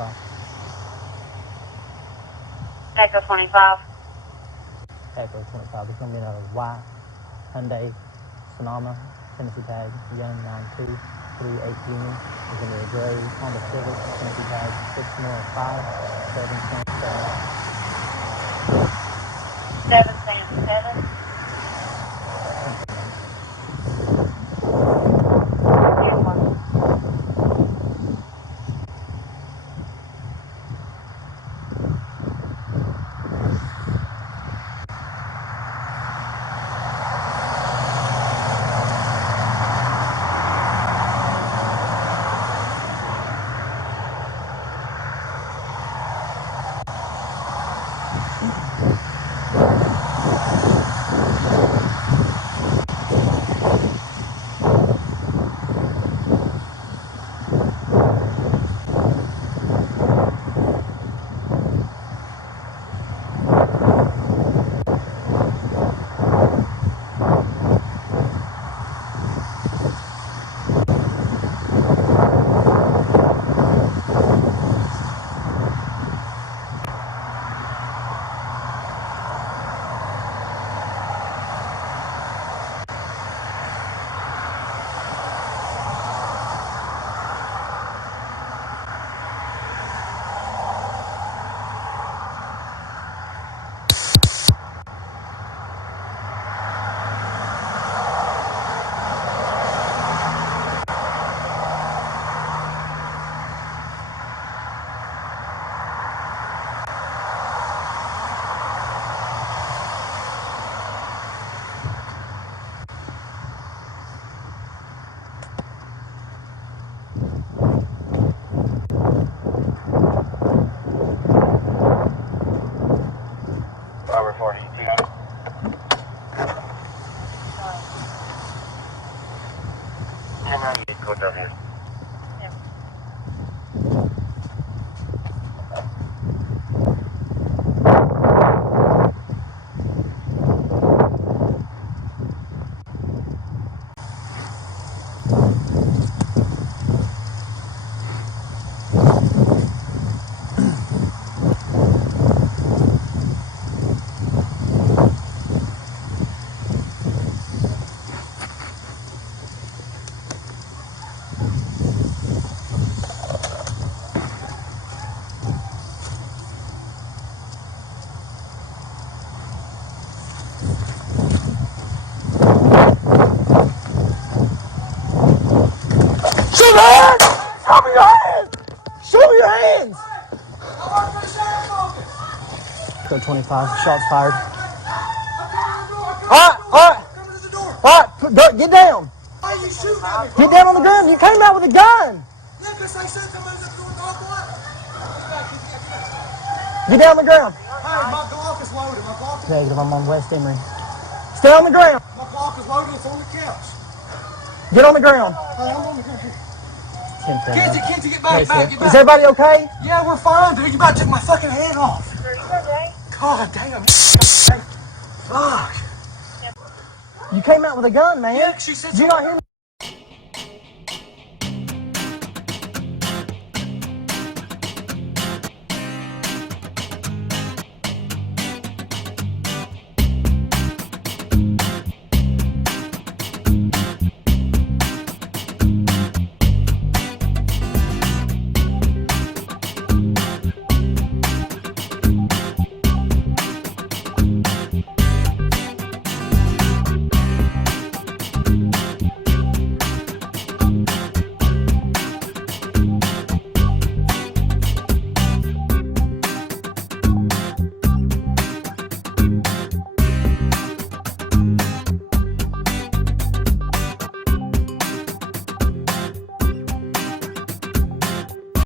25. Echo 25. Echo 25. It's going to be another white Hyundai Sonoma, Tennessee tag, Young 9238 Union. It's going to be a gray Honda Civic, Tennessee tag 605 777. 777. Code 25, shots fired. Alright, get down. Why are you shooting at me? Get down on the ground. You came out with a gun. Yeah, because they said somebody's up doing the awful. Get down on the ground. Hey, my Glock is loaded. My Glock is Negative, I'm on West Emory. Stay on the ground. My Glock is loaded. It's on the couch. Get on the ground. Hey, I'm on the ground. Kenzie, get back, get back. Is everybody okay? Yeah, we're fine, dude. You about to take my fucking head off. God damn. Fuck. You came out with a gun, man. Yeah, she said Did you not hear me?